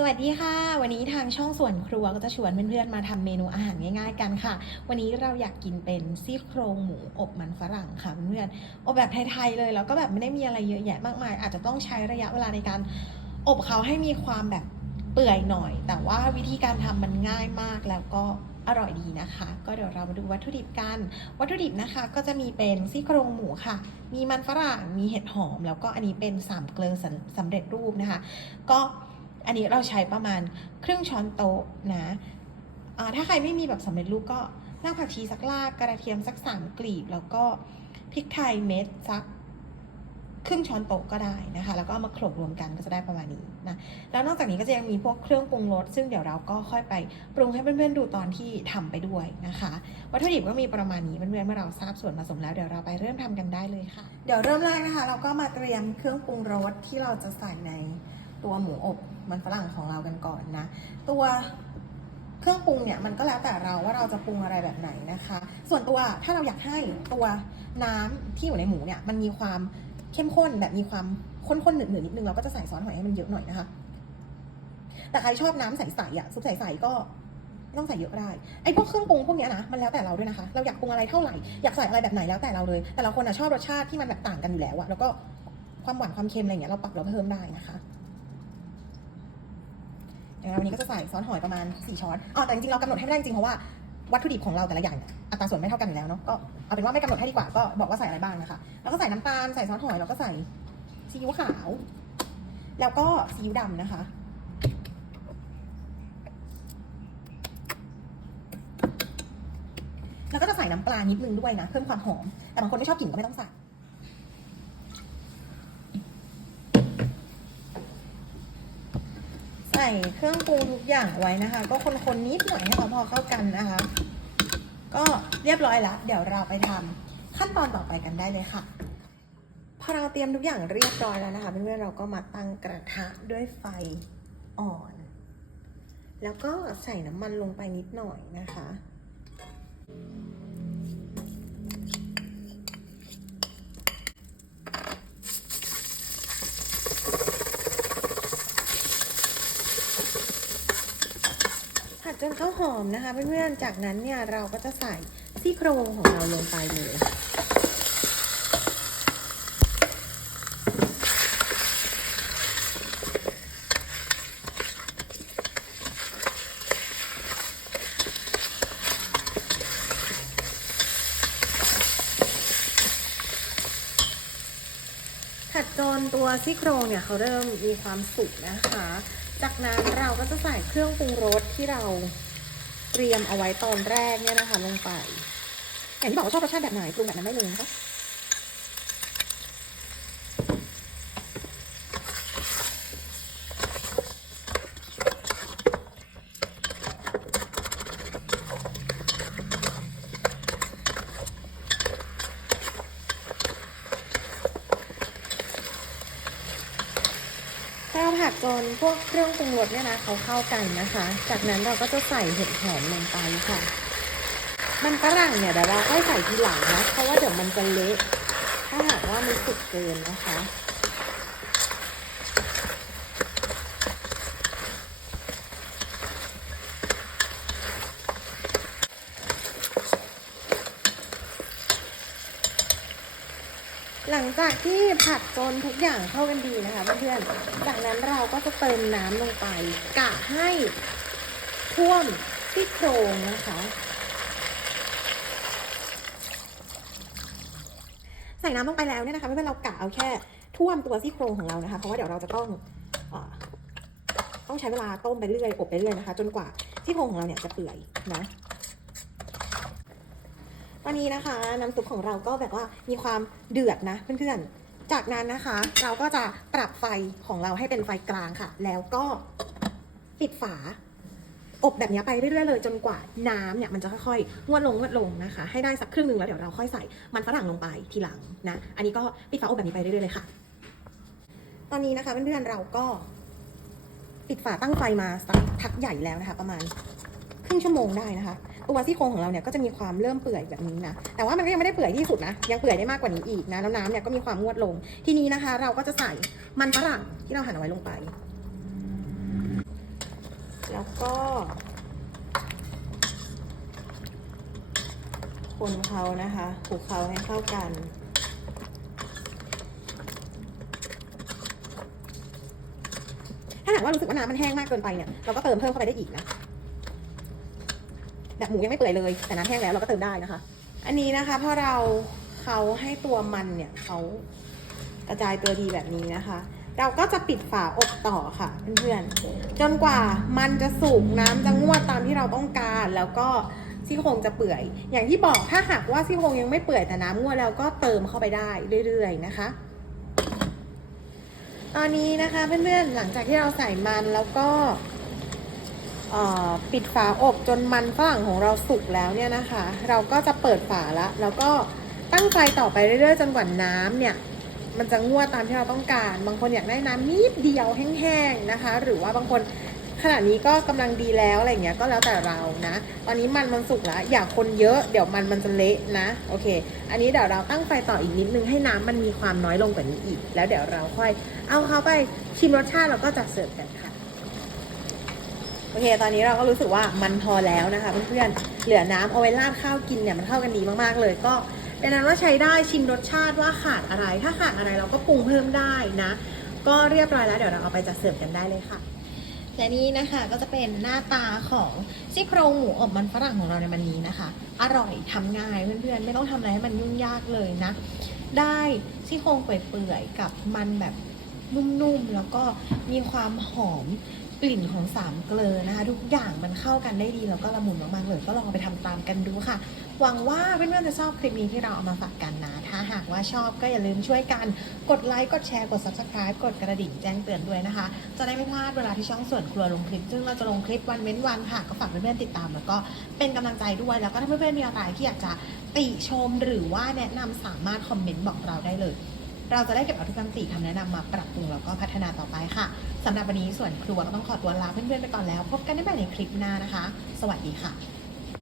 สวัสดีค่ะ วันนี้ทางช่องส่วนครัวก็จะชวนเพื่อนๆมาทำเมนูอาหารง่ายๆกันค่ะ วันนี้เราอยากกินเป็นซี่โครงหมูอบมันฝรั่งค่ะเพื่อนๆอบแบบไทยๆเลยแล้วก็แบบไม่ได้มีอะไรเยอะแยะมากมาย อาจจะต้องใช้ระยะเวลาในการอบเขาให้มีความแบบเปื่อยหน่อย แต่ว่าวิธีการทำมันง่ายมากแล้วก็อร่อยดีนะคะ ก็เดี๋ยวเรามาดูวัตถุดิบกัน วัตถุดิบนะคะก็จะมีเป็นซี่โครงหมูค่ะ มีมันฝรั่งมีเห็ดหอม แล้วก็อันนี้เป็นสามเกลือสำสำเร็จรูปนะคะ ก็ อันนี้เราใช้ประมาณครึ่งช้อนโต๊ะนะอ่าถ้าใครไม่มีแบบสำเร็จรูปก็รากผักชีสักรากกระเทียมสักสามกลีบ แล้วก็พริกไทยเม็ดสักครึ่งช้อนโต๊ะก็ได้นะคะ แล้วก็เอามาโขลกรวมกันก็จะได้ประมาณนี้นะ แล้วนอกจากนี้ก็จะยังมีพวกเครื่องปรุงรส ซึ่งเดี๋ยวเราก็ค่อยไปปรุงให้เพื่อนๆดูตอนที่ทำไปด้วยนะคะ วัตถุดิบก็มีประมาณนี้เพื่อนๆเมื่อเราทราบส่วนผสมแล้วเดี๋ยวเราไปเริ่มทำกันได้เลยค่ะ เดี๋ยวเริ่มแรกนะคะ เราก็มาเตรียมเครื่องปรุงรสที่เราจะใส่ใน ตัวหมูอบมันฝรั่งของเรากันก่อนนะ ตัวเครื่องปรุงเนี่ยมันก็แล้วแต่เราว่าเราจะปรุงอะไรแบบไหนนะคะ ส่วนตัวถ้าเราอยากให้ตัวน้ำที่อยู่ในหมูเนี่ยมันมีความเข้มข้นแบบมีความข้นๆหนืดๆนิดนึงเราก็จะใส่ซอสหอยให้มันเยอะหน่อยนะคะ แต่ใครชอบน้ำใสๆอะซุปใสๆก็ไม่ต้องใส่เยอะก็ได้ไอ้พวกเครื่องปรุงพวกเนี้ยนะมันแล้วแต่เราด้วยนะคะ เราอยากปรุงอะไรเท่าไหร่อยากใส่อะไรแบบไหนแล้วแต่เราเลย แต่ละคนอะชอบรสชาติที่มันแบบต่างกันอยู่แล้วอะแล้วก็ความหวานความเค็มอะไรเงี้ยเราปรับเราเพิ่มได้นะคะ เราวันนี้ก็จะใส่ซอสหอยประมาณ 4 ช้อนอ๋อแต่จริงๆเรากำหนดให้ไม่ได้จริงเพราะว่าวัตถุดิบของเราแต่ละอย่างอัตราส่วนไม่เท่ากันอยู่แล้วเนาะก็เอาเป็นว่าไม่กำหนดให้ดีกว่าก็บอกว่าใส่อะไรบ้างนะคะแล้วก็ใส่น้ำตาลใส่ซอสหอยแล้วก็ใส่ซีอิ๊วขาว แล้วก็ซีอิ๊วดำนะคะแล้วก็จะใส่น้ำปลานิดนึงด้วยนะ เพิ่มความหอม แต่บางคนไม่ชอบกลิ่นก็ไม่ต้องใส่ ใส่เครื่องปรุงทุกอย่างไว้นะคะ ก็คนๆนิดหน่อยให้เขาพอเข้ากันนะคะ ก็เรียบร้อยแล้วเดี๋ยวเราไปทำขั้นตอนต่อไปกันได้เลยค่ะ พอเราเตรียมทุกอย่างเรียบร้อยแล้วนะคะเพื่อนๆเราก็มาตั้งกระทะด้วยไฟอ่อน แล้วก็ใส่น้ำมันลงไปนิดหน่อยนะคะ ผัดจนข้าวหอมนะคะเพื่อนๆจากนั้นเนี่ยเราก็จะใส่ซี่โครงของเราลงไปเลย ตัวซี่โครงเนี่ยเขาเริ่มมีความสุกนะคะ จากนั้นเราก็จะใส่เครื่องปรุงรสที่เราเตรียมเอาไว้ตอนแรกเนี่ยนะคะลงไปอย่างที่บอกว่าชอบรสชาติแบบไหนปรุงแบบนั้นได้เลยนะคะ ถ้าผัดจนพวกเครื่องปรุงรสเนี่ยนะเขาเข้ากันนะคะ จากนั้นเราก็จะใส่เห็ดหอมลงไปค่ะ มันฝรั่งเนี่ยเดี๋ยวเราค่อยใส่ทีหลังนะ เพราะว่าเดี๋ยวมันจะเละ ถ้าหากว่ามันสุกเกินนะคะ หลังจากที่ผัดจนทุกอย่างเข้ากันดีนะคะเพื่อนๆ จากนั้นเราก็จะเติมน้ำลงไปกะให้ท่วมซี่โครงนะคะ ใส่น้ำลงไปแล้วเนี่ยนะคะเพื่อนๆเรากะเอาแค่ท่วมตัวซี่โครงของเรานะคะ เพราะว่าเดี๋ยวเราจะต้องอต้องใช้เวลาต้มไปเรื่อยอบไปเรื่อยนะคะ จนกว่าซี่โครงของเราเนี่ยจะเปื่อยนะ ตอนนี้นะคะน้ำซุปของเราก็แบบว่ามีความเดือดนะเพื่อนๆ จากนั้นนะคะ เราก็จะปรับไฟของเราให้เป็นไฟกลางค่ะ แล้วก็ปิดฝา อบแบบนี้ไปเรื่อยๆเลยจนกว่าน้ำเนี่ยมันจะค่อยๆงวดลงงวดลงนะคะ ให้ได้สักครึ่งหนึ่งแล้วเดี๋ยวเราค่อยใส่มันฝรั่งลงไปทีหลังนะ อันนี้ก็ปิดฝาอบแบบนี้ไปเรื่อยๆเลยค่ะ ตอนนี้นะคะเพื่อนๆเราก็ปิดฝาตั้งไฟมาสักพักใหญ่แล้วนะคะ ประมาณครึ่งชั่วโมงได้นะคะ ตัวซี่โครงของเราเนี่ยก็จะมีความเริ่มเปื่อยแบบนี้นะ แต่ว่ามันก็ยังไม่ได้เปื่อยที่สุดนะ ยังเปื่อยได้มากกว่านี้อีกนะ แล้วน้ำเนี่ยก็มีความงวดลง ทีนี้นะคะ เราก็จะใส่มันฝรั่งที่เราหั่นเอาไว้ลงไป แล้วก็คนเขานะคะคลุกเคล้าให้เข้ากัน ถ้าหากว่ารู้สึกว่าน้ำมันแห้งมากเกินไปเนี่ย เราก็เติมเพิ่มเข้าไปได้อีกนะ แบบหมูยังไม่เปื่อยเลย แต่น้ำแห้งแล้วเราก็เติมได้นะคะ อันนี้นะคะพอเราเขาให้ตัวมันเนี่ยเขากระจายตัวดีแบบนี้นะคะ เราก็จะปิดฝาอบต่อค่ะเพื่อนๆจนกว่ามันจะสุกน้ำจะงวดตามที่เราต้องการแล้วก็ซี่โครงจะเปื่อย อย่างที่บอกถ้าหากว่าซี่โครงยังไม่เปื่อยแต่น้ำงวดแล้วก็เติมเข้าไปได้เรื่อยๆนะคะ ตอนนี้นะคะเพื่อนๆหลังจากที่เราใส่มันแล้วก็ ปิดฝาอบจนมันฝรั่งของเราสุกแล้วเนี่ยนะคะ เราก็จะเปิดฝาละแล้วก็ตั้งไฟต่อไปเรื่อยๆ จนกว่าน้ำเนี่ย มันจะงวดตามที่เราต้องการ บางคนอยากได้น้ำนิดเดียวแห้งๆนะคะ หรือว่าบางคนขณะนี้ก็กำลังดีแล้วอะไรเงี้ยก็แล้วแต่เรานะ ตอนนี้มันมันสุกแล้วอย่าคนเยอะเดี๋ยวมันมันจะเละนะ โอเค อันนี้เดี๋ยวเราตั้งไฟต่ออีกนิดนึงให้น้ำมันมีความน้อยลงกว่านี้อีก แล้วเดี๋ยวเราค่อยเอาเขาไปชิมรสชาติแล้วก็จัดเสิร์ฟกันค่ะ โอเค ตอนนี้เราก็รู้สึกว่ามันพอแล้วนะคะเพื่อนๆ เหลือน้ำเอาไว้ราดข้าวกินเนี่ยมันเข้ากันดีมากๆเลยก็เป็นนั้นว่าใช้ได้ชิมรสชาติว่าขาดอะไร ถ้าขาดอะไรเราก็ปรุงเพิ่มได้นะ ก็เรียบร้อยแล้วเดี๋ยวเราเอาไปจัดเสิร์ฟกันได้เลยค่ะและนี่นะคะก็จะเป็นหน้าตาของซี่โครงหมูอบมันฝรั่งของเราในวันนี้นะคะ อร่อยทำง่ายเพื่อนๆ ไม่ต้องทำอะไรให้มันยุ่งยากเลยนะ ได้ซี่โครงเปื่อยๆกับมันแบบนุ่มๆ แล้วก็มีความหอม กลิ่นของสามเกลือนะคะ ทุกอย่างมันเข้ากันได้ดีแล้วก็ละมุนมากๆเลยก็ลองเอาไปทำตามกันดูค่ะ หวังว่าเพื่อนๆจะชอบคลิปนี้ที่เราเอามาฝากกันนะถ้าหากว่าชอบก็อย่าลืมช่วยกันกดไลค์กดแชร์กด subscribe กดกระดิ่งแจ้งเตือนด้วยนะคะ จะได้ไม่พลาดเวลาที่ช่องส่วนครัวลงคลิป ซึ่งเราจะลงคลิปวันเว้นวันค่ะก็ฝากเพื่อนๆติดตามแล้วก็เป็นกำลังใจด้วยแล้วก็ถ้าเพื่อนๆมีอะไรที่อยากจะติชมหรือว่าแนะนำสามารถคอมเมนต์บอกเราได้เลย เราจะได้เก็บเอาทุกคำติคำแนะนำมาปรับปรุงแล้วก็พัฒนาต่อไปค่ะ สำหรับวันนี้ส่วนครัวก็ต้องขอตัวลาเพื่อนๆไปก่อนแล้ว พบกันได้ใหม่ในคลิปหน้านะคะ สวัสดีค่ะ